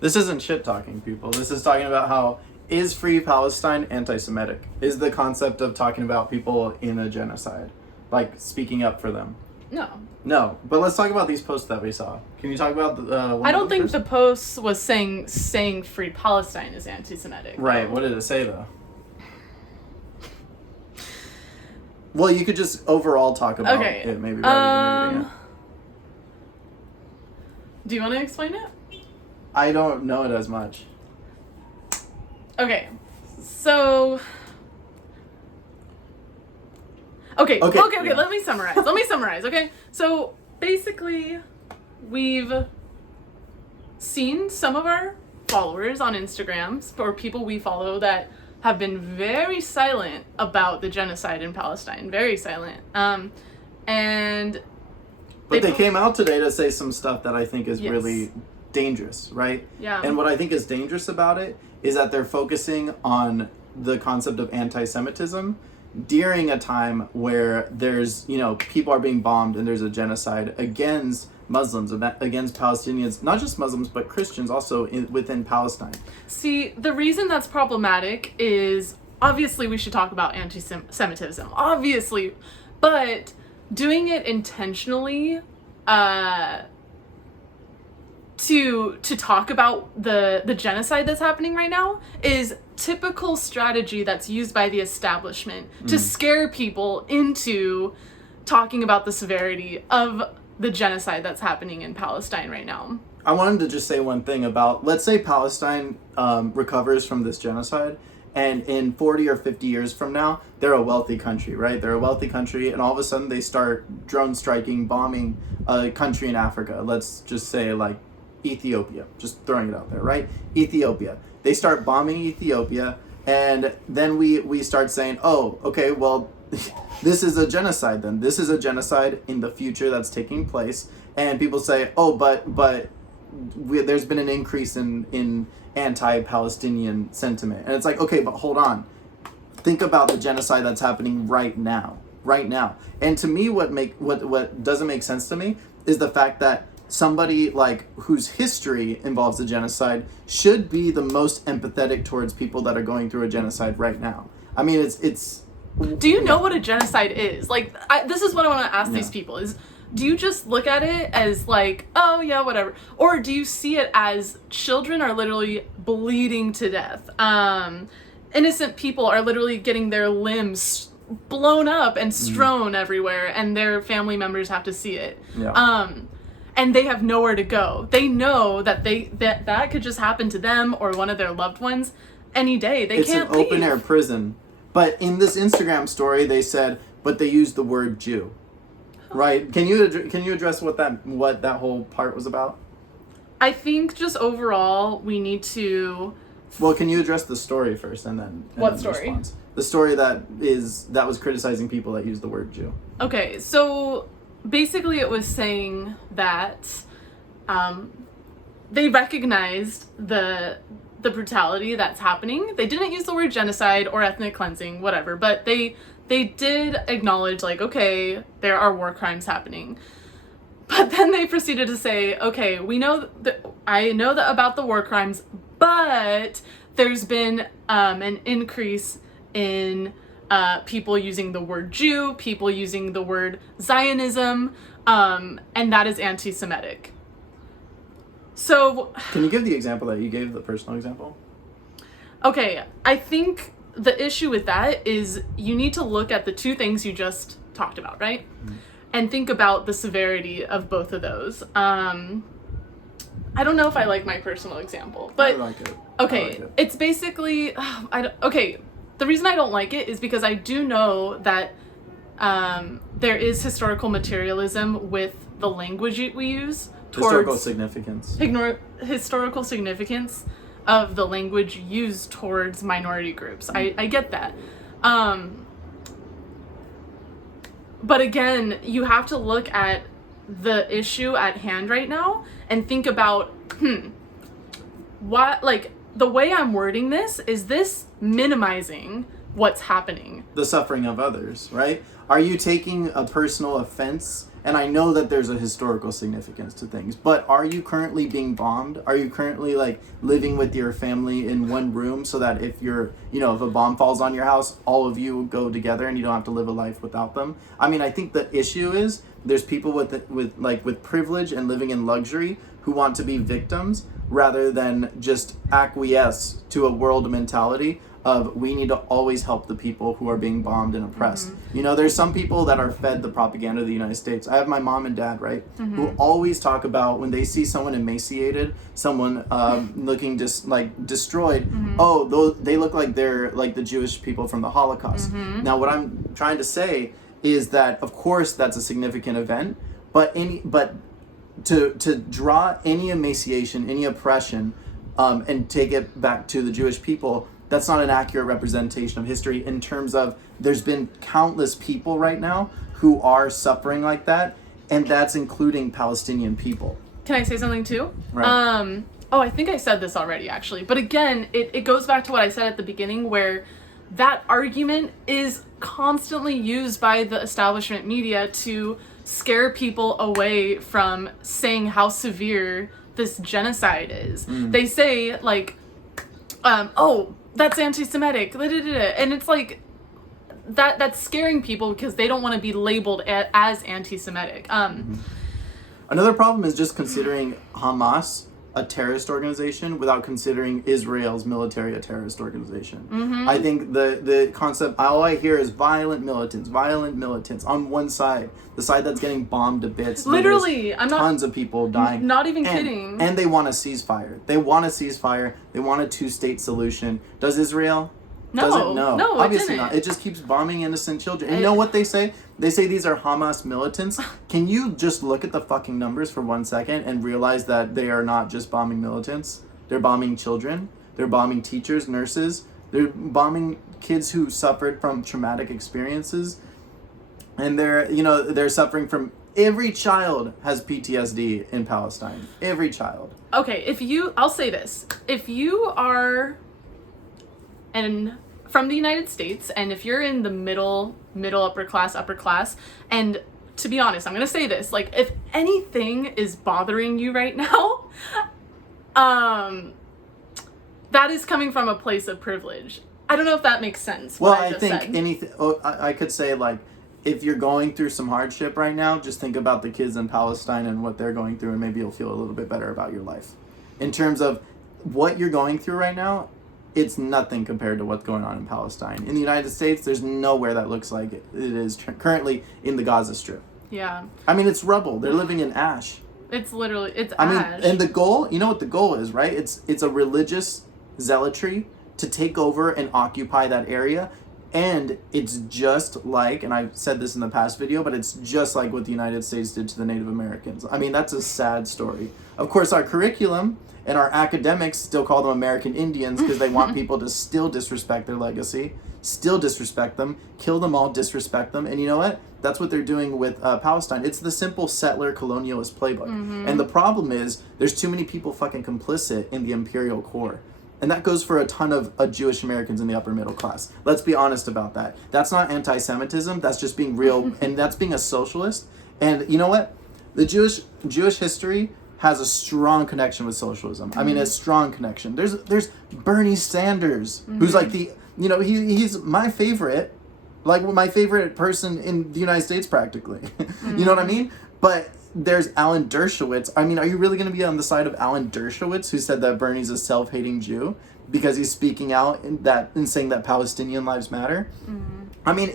This isn't shit talking, people. This is talking about how is Free Palestine anti-Semitic? Is the concept of talking about people in a genocide, like speaking up for them? No, but let's talk about these posts that we saw. Can you talk about the one? I don't think the post was saying Free Palestine is anti-Semitic. Right. What did it say though? Well, you could just overall talk about it, maybe rather than reading it. Do you want to explain it? I don't know it as much. Okay, so. Okay. Yeah. Let me summarize. Okay, so basically, we've seen some of our followers on Instagram, or people we follow, that have been very silent about the genocide in Palestine. Very silent. And. But they came out today to say some stuff that I think is really dangerous, right? Yeah. And what I think is dangerous about it is that they're focusing on the concept of anti-Semitism during a time where there's, people are being bombed and there's a genocide against Muslims, against Palestinians, not just Muslims, but Christians also within Palestine. See, the reason that's problematic is, obviously we should talk about anti-Semitism, obviously, but doing it intentionally to talk about the genocide that's happening right now is typical strategy that's used by the establishment to scare people into talking about the severity of the genocide that's happening in Palestine right now. I wanted to just say one thing about, let's say Palestine recovers from this genocide, and in 40 or 50 years from now, they're a wealthy country, right? They're a wealthy country, and all of a sudden they start drone striking, bombing a country in Africa. Let's just say like Ethiopia, just throwing it out there, right? Ethiopia. They start bombing Ethiopia, and then we start saying, oh, okay, well, this is a genocide then. This is a genocide in the future that's taking place. And people say, oh, but there's been an increase in anti-Palestinian sentiment. And it's like, okay, but hold on. Think about the genocide that's happening right now. And to me, what doesn't make sense to me is the fact that somebody like whose history involves the genocide should be the most empathetic towards people that are going through a genocide right now. I mean, it's. Do you know what a genocide is? Like, this is what I want to ask these people is, do you just look at it as like, oh yeah, whatever? Or do you see it as children are literally bleeding to death? Innocent people are literally getting their limbs blown up and strewn everywhere, and their family members have to see it. Yeah. And they have nowhere to go. They know that that could just happen to them or one of their loved ones any day. It's can't an leave. open air prison. But in this Instagram story, they said, but they used the word Jew, right? Can you address what that whole part was about? I think just overall, we need to. Well, can you address the story first, and then what story? Response? The story that was criticizing people that used the word Jew. Okay, so basically, it was saying that they recognized the brutality that's happening. They didn't use the word genocide or ethnic cleansing, whatever, but they did acknowledge, like, okay, there are war crimes happening. But then they proceeded to say, okay, I know that about the war crimes, but there's been an increase in people using the word Jew, people using the word Zionism, and that is anti-Semitic. So, can you give the example that you gave, the personal example? Okay, I think the issue with that is you need to look at the two things you just talked about, right? Mm-hmm. And think about the severity of both of those. I don't know if I like my personal example, but I like it. Okay, like it. It's basically the reason I don't like it is because I do know that there is historical materialism with the language we use. Historical significance of the language used towards minority groups. I get that. But again, you have to look at the issue at hand right now and think about, what, like, the way I'm wording this, is this minimizing what's happening? The suffering of others, right? Are you taking a personal offense And I know that there's a historical significance to things, but are you currently being bombed? Are you currently like living with your family in one room so that if if a bomb falls on your house, all of you go together and you don't have to live a life without them? I mean, I think the issue is there's people with privilege and living in luxury who want to be victims rather than just acquiesce to a world mentality of we need to always help the people who are being bombed and oppressed. There's some people that are fed the propaganda of the United States. I have my mom and dad, right, who always talk about when they see someone emaciated, someone looking just like destroyed, they look like they're like the Jewish people from the Holocaust. Now, what I'm trying to say is that, of course, that's a significant event, but to draw any emaciation, any oppression, and take it back to the Jewish people, that's not an accurate representation of history in terms of there's been countless people right now who are suffering like that, and that's including Palestinian people. Can I say something too? Right. I think I said this already, actually. But again, it goes back to what I said at the beginning, where that argument is constantly used by the establishment media to scare people away from saying how severe this genocide is. They say, like, that's anti-Semitic, and it's like that's scaring people because they don't want to be labeled as anti-Semitic. Another problem is just considering Hamas a terrorist organization without considering Israel's military a terrorist organization. I think the concept, all I hear is violent militants on one side, the side that's getting bombed to bits. Literally, tons of people dying. Not even kidding. And they want a ceasefire. They want a two-state solution. Does Israel? No, Doesn't know. no, Obviously it didn't. not. It just keeps bombing innocent children. And you know what they say? They say these are Hamas militants. Can you just look at the fucking numbers for 1 second and realize that they are not just bombing militants? They're bombing children. They're bombing teachers, nurses. They're bombing kids who suffered from traumatic experiences. And they're suffering from... Every child has PTSD in Palestine. Every child. Okay, I'll say this. If you are from the United States, and if you're in the middle upper class, and to be honest, I'm gonna say this, like, if anything is bothering you right now, that is coming from a place of privilege. I don't know if that makes sense. Well, I think anything. I could say, like, if you're going through some hardship right now, just think about the kids in Palestine and what they're going through, and maybe you'll feel a little bit better about your life. In terms of what you're going through right now, it's nothing compared to what's going on in Palestine. In the United States, there's nowhere that looks like it is currently in the Gaza Strip. Yeah. I mean, it's rubble. They're living in ash. It's literally, it's ash. I mean, and the goal, you know what the goal is, right? It's a religious zealotry to take over and occupy that area. And it's just like, and I've said this in the past video, but it's just like what the United States did to the Native Americans. I mean, that's a sad story. Of course, our curriculum and our academics still call them American Indians because they want people to still disrespect their legacy, still disrespect them, kill them all, disrespect them. And you know what? That's what they're doing with Palestine. It's the simple settler colonialist playbook. And the problem is there's too many people fucking complicit in the imperial core. And that goes for a ton of Jewish Americans in the upper middle class. Let's be honest about that. That's not anti-Semitism. That's just being real, and that's being a socialist. And you know what? The Jewish history has a strong connection with socialism. I mean, a strong connection. There's Bernie Sanders, who's like he's my favorite, like my favorite person in the United States practically. You know what I mean? But there's Alan Dershowitz. I mean, are you really going to be on the side of Alan Dershowitz, who said that Bernie's a self-hating Jew because he's speaking out and saying that Palestinian lives matter? I mean,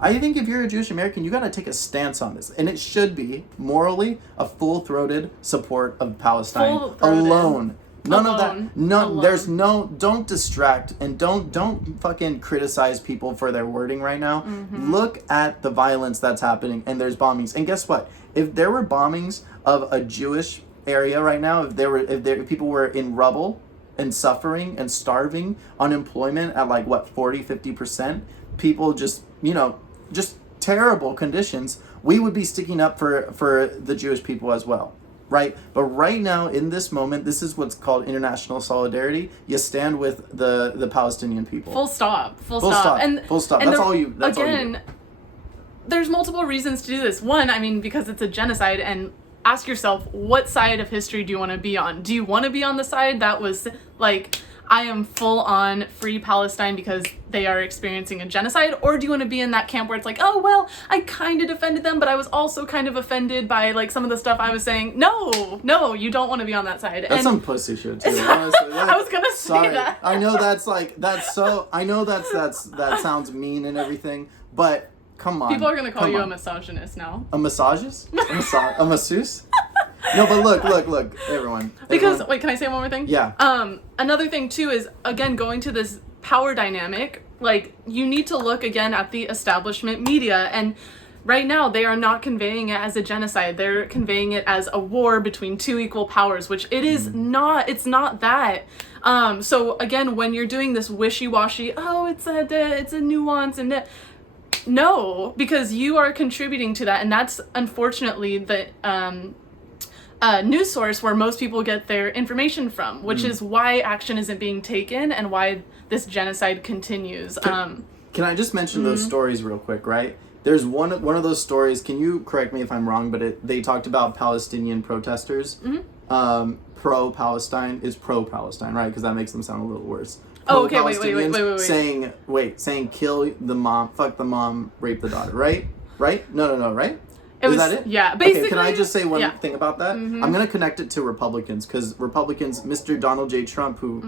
I think if you're a Jewish American, you got to take a stance on this, and it should be morally a full-throated support of Palestine alone. None of that. No, alone. There's no. Don't distract and don't fucking criticize people for their wording right now. Look at the violence that's happening, and there's bombings. And guess what? If there were bombings of a Jewish area right now, if people were in rubble and suffering and starving, unemployment at like 40-50%, people just terrible conditions, we would be sticking up for the Jewish people as well. Right? But right now, in this moment, this is what's called international solidarity. You stand with the Palestinian people. Full stop. Full stop. Full stop. That's all you do. there's multiple reasons to do this. One, I mean, because it's a genocide, and ask yourself, what side of history do you want to be on? Do you want to be on the side that was like, I am full on free Palestine because they are experiencing a genocide? Or do you want to be in that camp where it's like, oh, well, I kind of defended them, but I was also kind of offended by like some of the stuff I was saying? No, you don't want to be on that side. That's some pussy shit too, honestly. Like, I was gonna say that. I know that sounds mean and everything, but come on. People are gonna call you a misogynist now. A misogynist? A masseuse? No, but look, everyone. Because, wait, can I say one more thing? Yeah. Another thing, too, is, again, going to this power dynamic, like, you need to look, again, at the establishment media, and right now, they are not conveying it as a genocide. They're conveying it as a war between two equal powers, which it is not. It's not that. So, again, when you're doing this wishy-washy, oh, it's a nuance, and no, because you are contributing to that, and that's, unfortunately, the news source where most people get their information from, which is why action isn't being taken and why this genocide continues. Can I just mention those stories real quick, right? There's one of those stories, can you correct me if I'm wrong, but they talked about Palestinian protesters. Pro-Palestine is pro-Palestine, right? Because that makes them sound a little worse. Oh, okay, wait. Saying kill the mom, fuck the mom, rape the daughter, right? No, right? Is that it? Yeah, basically. Okay, can I just say one thing about that? I'm going to connect it to Republicans, because Republicans, Mr. Donald J. Trump, who,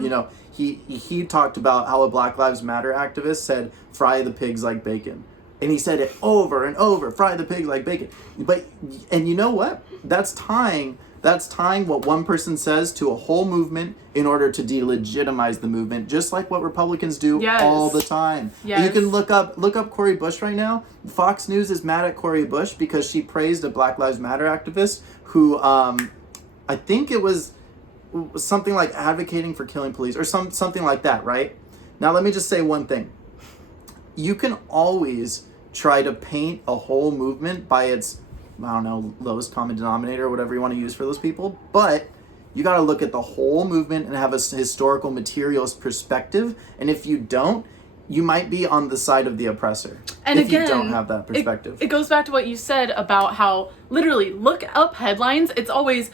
you know, he talked about how a Black Lives Matter activist said, fry the pigs like bacon. And he said it over and over, fry the pigs like bacon. And you know what? That's tying what one person says to a whole movement in order to delegitimize the movement, just like what Republicans do all the time. Yes. You can look up Cori Bush right now. Fox News is mad at Cori Bush because she praised a Black Lives Matter activist who, I think it was something like advocating for killing police or something like that, right? Now let me just say one thing. You can always try to paint a whole movement by its, I don't know, lowest common denominator or whatever you want to use for those people, but you got to look at the whole movement and have a historical materials perspective, and if you don't, you might be on the side of the oppressor. And if you don't have that perspective. It goes back to what you said about how, literally, look up headlines, it's always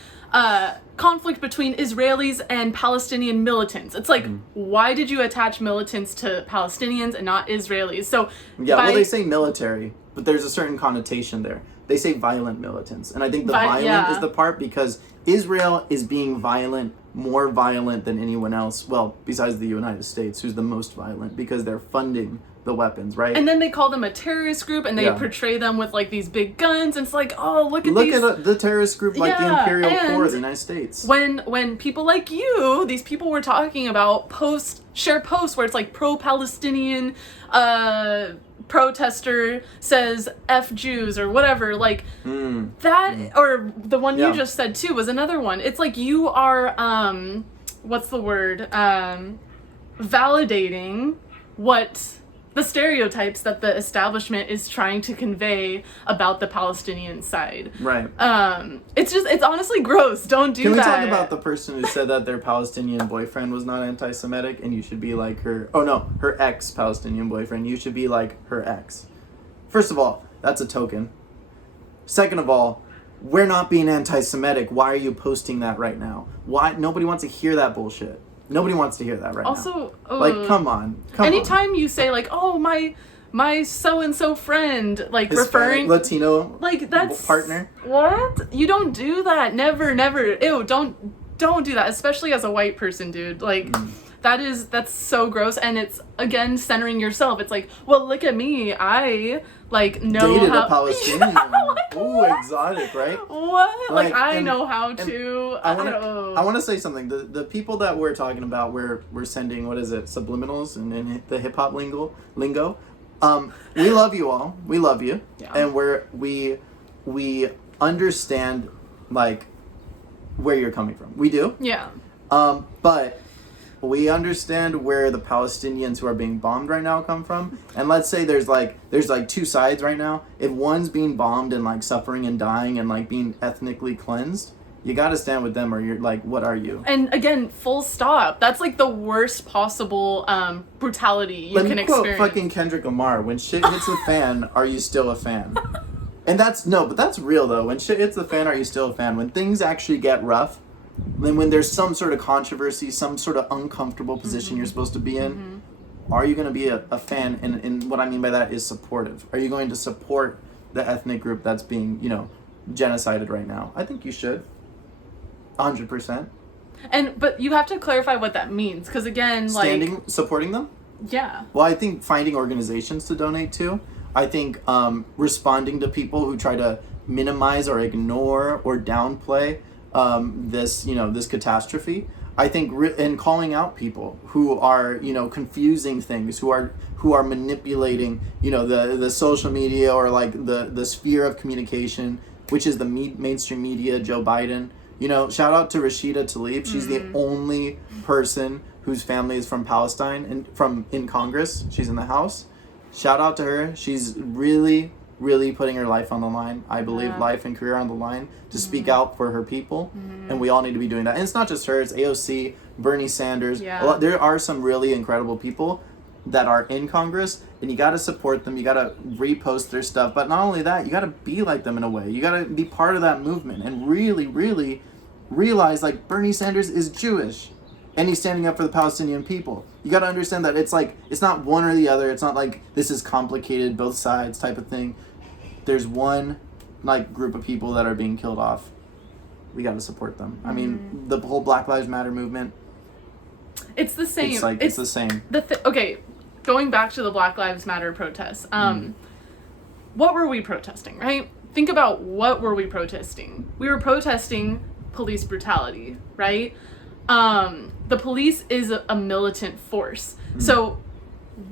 conflict between Israelis and Palestinian militants. It's like, why did you attach militants to Palestinians and not Israelis? So well, they say military, but there's a certain connotation there. They say violent militants. And I think the violent is the part because Israel is being violent, more violent than anyone else. Well, besides the United States, who's the most violent because they're funding the weapons, right? And then they call them a terrorist group and they portray them with like these big guns. And it's like, oh, look at the terrorist group like the Imperial Corps of the United States. When people like you, these people we're talking about, share posts where it's like pro-Palestinian protester says F Jews or whatever, like or the one you just said too was another one. It's like you are what's the word, validating what the stereotypes that the establishment is trying to convey about the Palestinian side. Right. It's honestly gross. Don't do that. Can we talk about the person who said that their Palestinian boyfriend was not anti-Semitic and you should be like her... Oh, no. Her ex-Palestinian boyfriend. You should be like her ex. First of all, that's a token. Second of all, we're not being anti-Semitic. Why are you posting that right now? Why? Nobody wants to hear that bullshit. Nobody wants to hear that right now. Also, like, come on. Anytime you say, like, oh, my so-and-so friend, like, Hispanic, referring... Latino like, that's... partner. What? You don't do that. Never. Ew, don't do that. Especially as a white person, dude. Like, that's so gross. And it's, again, centering yourself. It's like, well, look at me. I, like, know dated how... a Palestinian. Like, ooh, exotic, right? What? Like I know how to... I want to say something. The people that we're talking about, we're sending, what is it, subliminals and the hip-hop lingo. We love you all. We love you. Yeah. And we understand, like, where you're coming from. We do. Yeah. But we understand where the Palestinians who are being bombed right now come from. And let's say there's two sides right now. If one's being bombed and like suffering and dying and like being ethnically cleansed, you got to stand with them, or you're like, what are you? And again, full stop. That's like the worst possible brutality you Let can me quote experience. fucking Kendrick Lamar: "When shit hits the fan, are you still a fan?" And but that's real though. When shit hits the fan, are you still a fan? When things actually get rough, then when there's some sort of controversy, some sort of uncomfortable position you're supposed to be in, are you going to be a fan? And what I mean by that is supportive. Are you going to support the ethnic group that's being, genocided right now? I think you should. 100%. But you have to clarify what that means, because again, Supporting them? Yeah. Well, I think finding organizations to donate to. I think responding to people who try to minimize or ignore or downplay this catastrophe. I think and calling out people who are confusing things, who are manipulating the social media or like the sphere of communication, which is the mainstream media. Joe Biden. Shout out to Rashida Tlaib. She's the only person whose family is from Palestine and in Congress. She's in the House. Shout out to her. She's really, really putting her life on the line. I believe life and career on the line to speak out for her people. And we all need to be doing that. And it's not just her. It's AOC, Bernie Sanders. Yeah. There are some really incredible people that are in Congress, and you got to support them. You got to repost their stuff. But not only that, you got to be like them in a way. You got to be part of that movement and really, really realize like Bernie Sanders is Jewish. And he's standing up for the Palestinian people. You got to understand that it's not one or the other. It's not like this is complicated, both sides type of thing. There's one group of people that are being killed off. We got to support them. I mean, the whole Black Lives Matter movement. It's the same. It's the same. Okay, going back to the Black Lives Matter protests. What were we protesting, right? Think about what were we protesting. We were protesting police brutality, right? The police is a militant force. So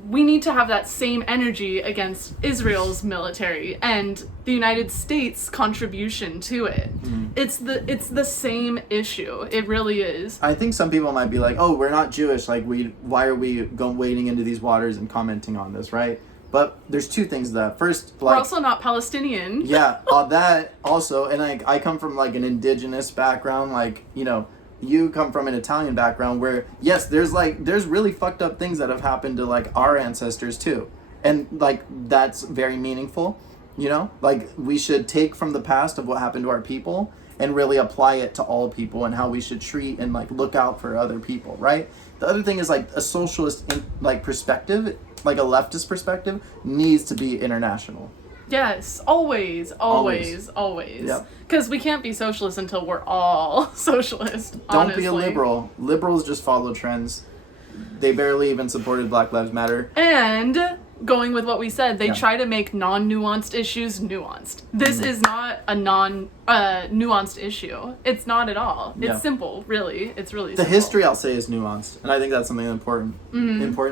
we need to have that same energy against Israel's military and the United States' contribution to it. It's the same issue. It really is. I think some people might be like, "Oh, we're not Jewish. Why are we wading into these waters and commenting on this, right?" But there's two things to that. First, we're also not Palestinian. Yeah, that also, and I come from an indigenous background, you come from an Italian background where, yes, there's really fucked up things that have happened to our ancestors too. And that's very meaningful, we should take from the past of what happened to our people and really apply it to all people and how we should treat and look out for other people, right? The other thing is a socialist perspective, a leftist perspective needs to be international. Yes, always. Yep. Because we can't be socialist until we're all socialist, Don't be a liberal. Liberals just follow trends. They barely even supported Black Lives Matter. And going with what we said, they try to make non-nuanced issues nuanced. This is not a nuanced issue. It's not at all. It's simple, really. It's really simple. The history, I'll say, is nuanced. And I think that's something important.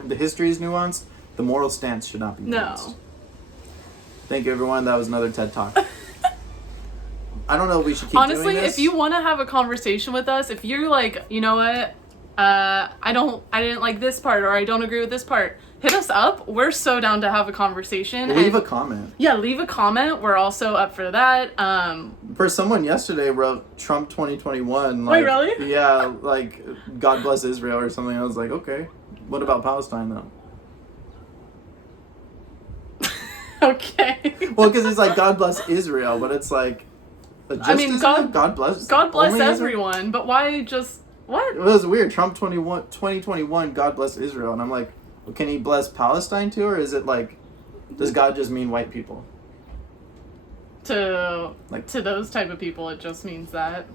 The history is nuanced. The moral stance should not be nuanced. No. Thank you, everyone. That was another TED Talk. I don't know if we should keep doing this. Honestly, if you want to have a conversation with us, if you're like, you know what, I didn't like this part, or I don't agree with this part, hit us up. We're so down to have a conversation. Leave a comment. Yeah, leave a comment. We're also up for that. For someone yesterday wrote Trump 2021. Wait, really? Yeah, God bless Israel or something. I was like, okay. What about Palestine, though? Okay. Well, because it's God bless Israel, but it's God bless everyone, but why just what? It was weird. Trump 2021, God bless Israel, and I'm like, well, can he bless Palestine too, or is it does God just mean white people? To those type of people, it just means that.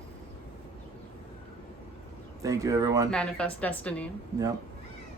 Thank you, everyone. Manifest destiny. Yep.